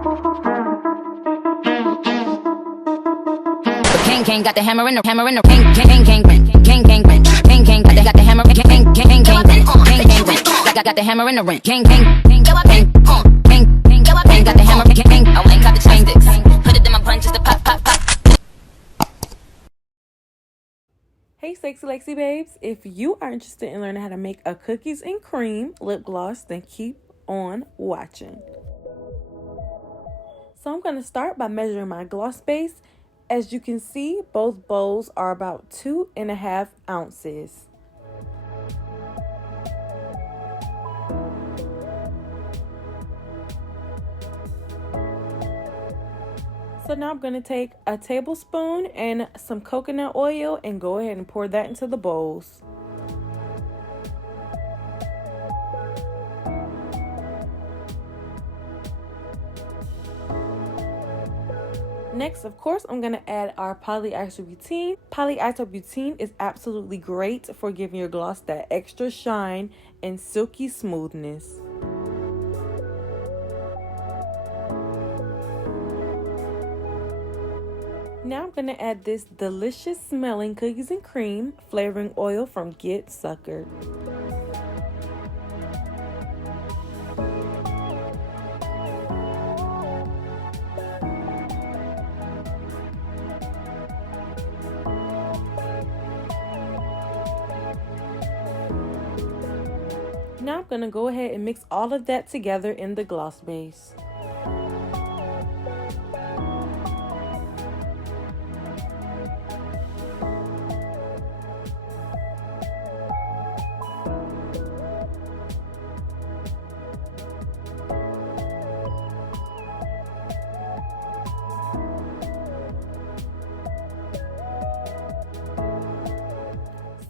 King got the hammer in the king got the hammer got the hammer in the ring king got the hammer I ain't got the chain dicks put it in my punches to pop. Hey sexy Lexy babes, if you are interested in learning how to make a cookies and cream lip gloss, then keep on watching. So I'm going to start by measuring my gloss base. As you can see, both bowls are about 2.5 ounces. So now I'm going to take a tablespoon and some coconut oil and go ahead and pour that into the bowls. Next, of course, I'm going to add our polyisobutene. Polyisobutene is absolutely great for giving your gloss that extra shine and silky smoothness. Now I'm going to add this delicious smelling cookies and cream flavoring oil from Get Suckered. Now I'm going to go ahead and mix all of that together in the gloss base.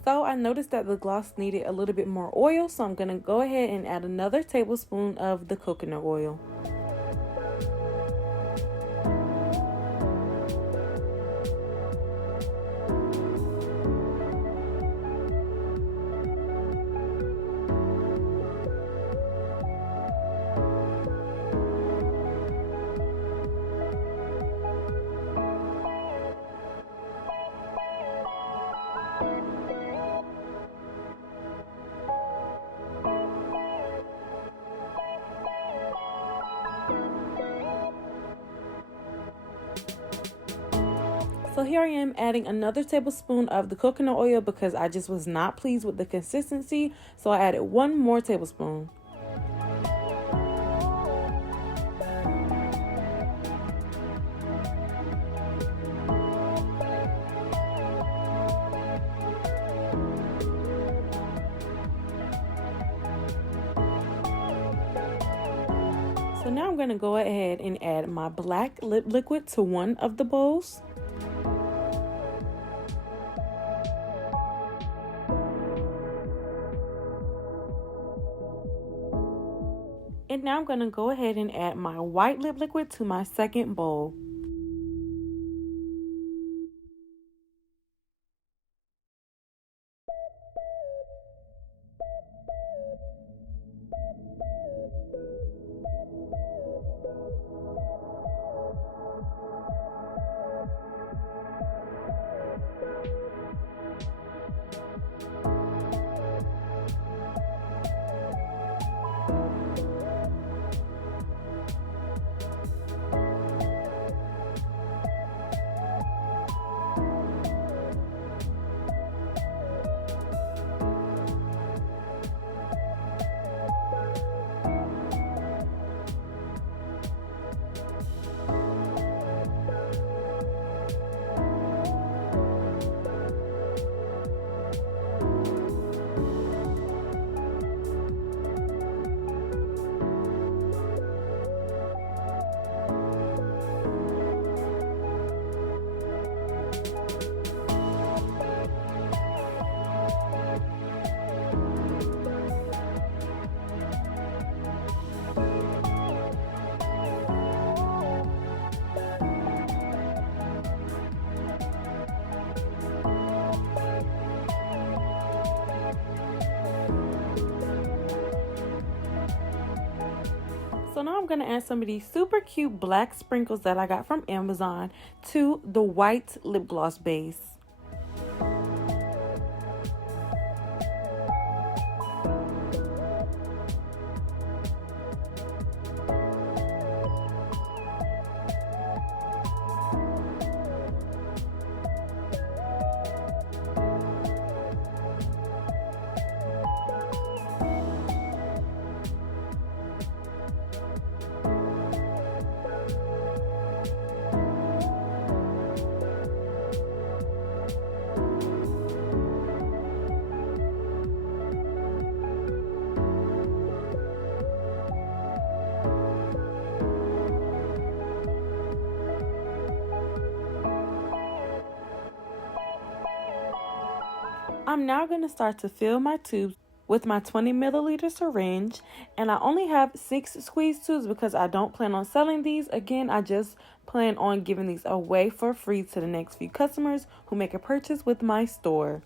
So I noticed that the gloss needed a little bit more oil, so I'm going to go ahead and add another tablespoon of the coconut oil. So here I am adding another tablespoon of the coconut oil because I just was not pleased with the consistency. So I added one more tablespoon. So now I'm going to go ahead and add my black lip liquid to one of the bowls. And now I'm going to go ahead and add my white lip liquid to my second bowl. So now I'm going to add some of these super cute black sprinkles that I got from Amazon to the white lip gloss base. I'm now going to start to fill my tubes with my 20 milliliter syringe, and I only have 6 squeeze tubes because I don't plan on selling these. Again, I just plan on giving these away for free to the next few customers who make a purchase with my store.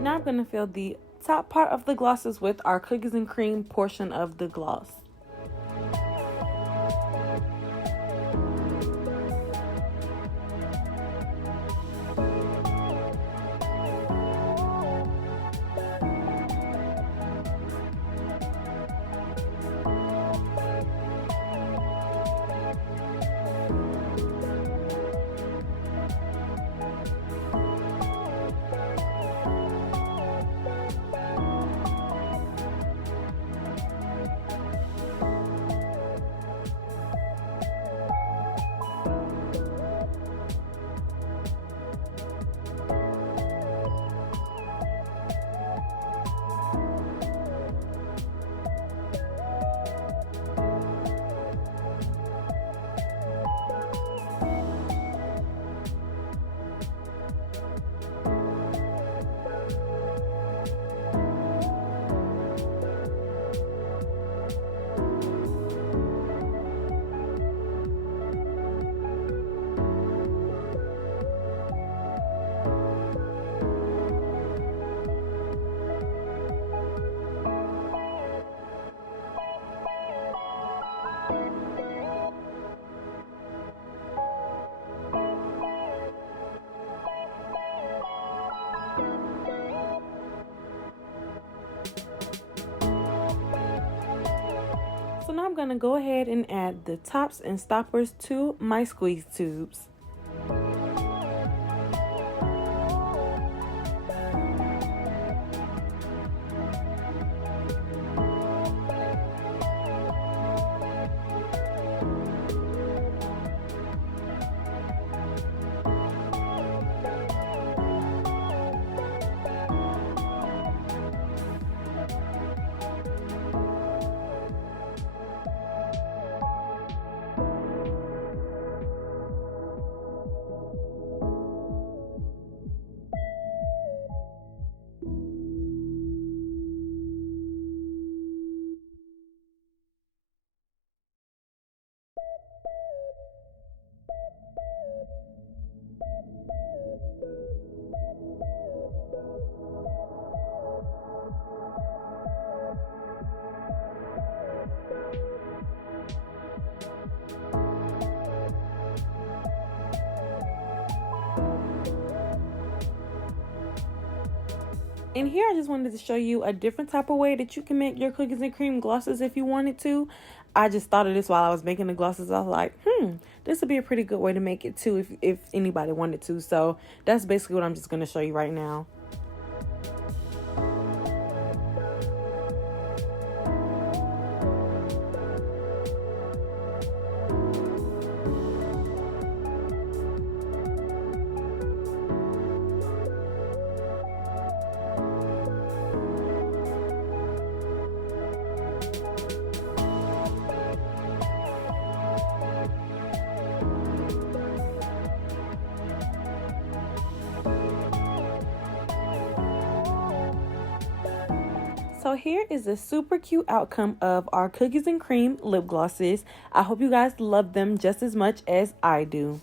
Now I'm going to fill the top part of the glosses with our cookies and cream portion of the gloss. So now I'm going to go ahead and add the tops and stoppers to my squeeze tubes. And here I just wanted to show you a different type of way that you can make your cookies and cream glosses if you wanted to. I just thought of this while I was making the glosses. I was like, this would be a pretty good way to make it too if anybody wanted to. So that's basically what I'm just going to show you right now. So here is a super cute outcome of our cookies and cream lip glosses. I hope you guys love them just as much as I do.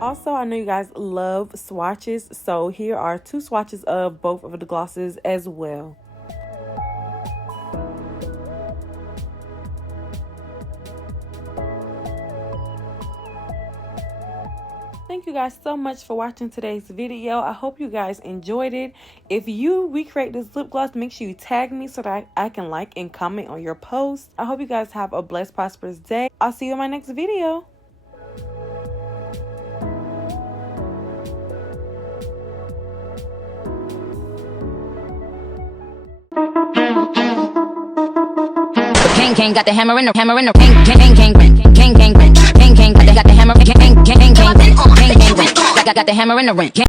Also, I know you guys love swatches, so here are 2 swatches of both of the glosses as well. Thank you guys so much for watching today's video. I hope you guys enjoyed it. If you recreate this lip gloss, make sure you tag me so that I can like and comment on your post. I hope you guys have a blessed, prosperous day. I'll see you in my next video. Gang, got the hammer in the gang, gang, got the hammer, gang, got the hammer in the ring.